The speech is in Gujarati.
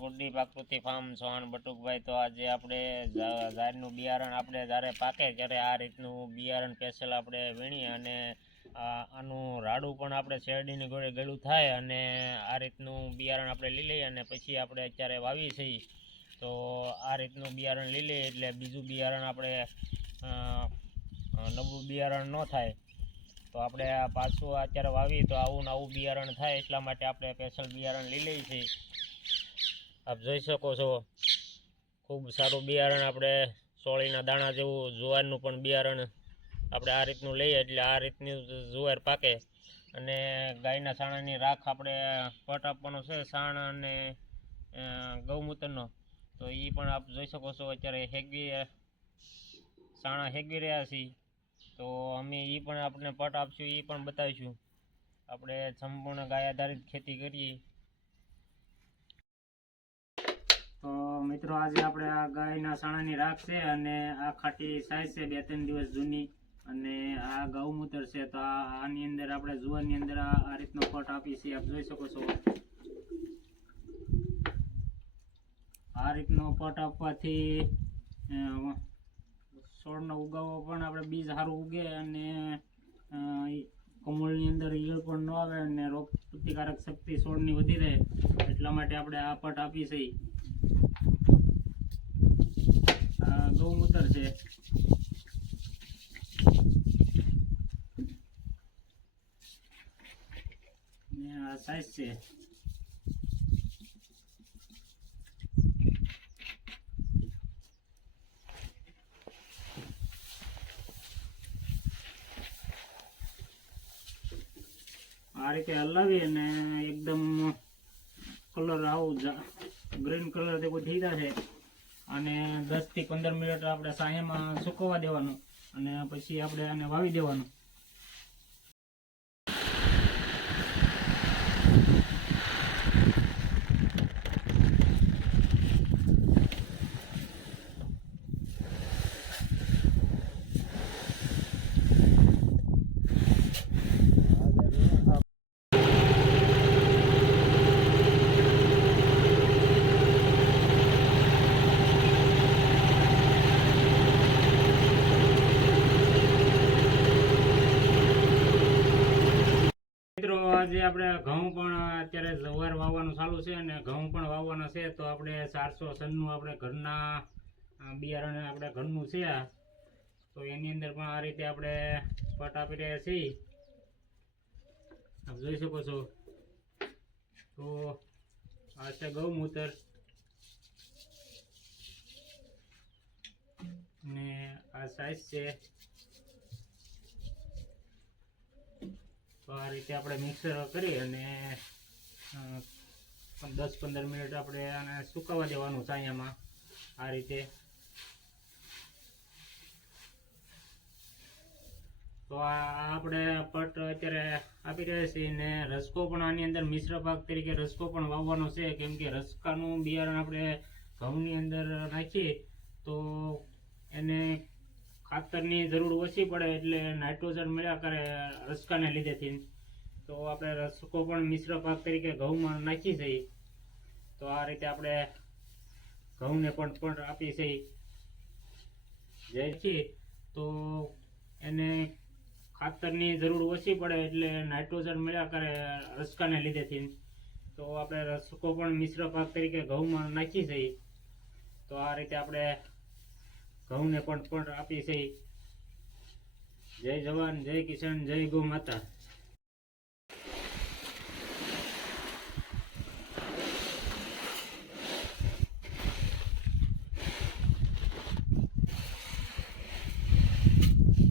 ગુડ્ડી પ્રાકૃતિક ફાર્મ સોહન બટુકભાઈ. તો આજે આપણે ઝાડનું બિયારણ આપણે જ્યારે પાકે ત્યારે આ રીતનું બિયારણ સ્પેશિયલ આપણે વીણીએ અને આનું રાડું પણ આપણે શેરડીની ગોળે ગળું થાય અને આ રીતનું બિયારણ આપણે લઈ લઈએ અને પછી આપણે અત્યારે વાવી છીએ. તો આ રીતનું બિયારણ લઈ લઈએ એટલે બીજું બિયારણ આપણે નવું બિયારણ ન થાય. તો આપણે આ પાછું અત્યારે વાવી તો આવું નવું બિયારણ થાય એટલા માટે આપણે સ્પેશિયલ બિયારણ લઈ લઈએ છીએ. આપ જોઈ શકો છો ખૂબ સારું બિયારણ આપણે સોળીના દાણા જેવું જુવારનું પણ બિયારણ આપણે આ રીતનું લઈએ એટલે આ રીતની જુવાર પાકે. અને ગાયના છાણાની રાખ આપણે પટ આપવાનો છે છાણ અને ગૌમૂત્રનો. તો એ પણ આપ જોઈ શકો છો અત્યારે છાણા હેગવી રહ્યા છીએ. તો અમે એ પણ આપણે પટ આપશું એ પણ બતાવીશું. આપણે સંપૂર્ણ ગાય આધારિત ખેતી કરીએ. તો મિત્રો આજે આપણે આ ગાયના છાણાની રાખ છે અને આ ખાટી સાઈઝ છે 2-3 દિવસ જૂની અને આ ગૌમૂત્ર છે. તો આની અંદર આપણે જુવારની અંદર આ રીતનો પટ આપી છે. આપ જોઈ શકો છો આ રીતનો પટ આપવાથી છોડનો ઉગાવો પણ આપણે બીજ સારું ઉગે અને કમળની અંદર ઈયળ પણ ન આવે અને રોગ પ્રતિકારક શક્તિ છોડની વધી રહે એટલા માટે આપણે આ પટ આપી છે. ગૌમૂત્ર છે ને આ સાઈઝ છે. આ રીતે હલાવી અને એકદમ કલર આવું ગ્રીન કલર જેવું થઈ જશે અને 10 થી 15 મિનિટ આપણે છાયામાં સુકવવા દેવાનું અને પછી આપણે આને વાવી દેવાનું. મિત્રો આજે આપણે ઘઉં પણ અત્યારે જવાર વાવવાનું ચાલુ છે અને ઘઉં પણ વાવવાના છે. તો આપણે 496 આપણે ઘરના બિયારણ આપણે ઘરનું છે. તો એની અંદર પણ આ રીતે આપણે પટ આપી રહ્યા છીએ. આપ જોઈ શકો છો. તો આ છે ગૌમૂત્ર ને આ સાઈઝ છે. તો આ રીતે આપણે મિક્સર કરી અને 10-15 મિનિટ આપણે આને સુકાવા દેવાનું છાયામાં આ રીતે. તો આ આપણે પટ અત્યારે આપી રહ્યા છીએ ને રસકો પણ આની અંદર મિશ્ર પાક તરીકે રસકો પણ વાવવાનો છે. કેમ કે રસકાનું બિયારણ આપણે ઘઉંની અંદર નાખીએ તો એને ખાતરની જરૂર ઓછી પડે એટલે નાઇટ્રોજન મળ્યા કરે રસકાને લીધેથી. તો આપણે રસકો પણ મિશ્ર પાક તરીકે ઘઉંમાં નાખી છીએ. તો આ રીતે આપણે ઘઉંને પણ આપી છે. જાય છે તો એને ખાતરની જરૂર ઓછી પડે એટલે નાઇટ્રોજન મળ્યા કરે રસકાને લીધેથી. તો આપણે રસકો પણ મિશ્ર પાક તરીકે ઘઉંમાં નાખી છીએ. તો આ રીતે આપણે ઘઉંને પણ આપી છે. જય જવાન, જય કિસાન, જય ગૌ માતા.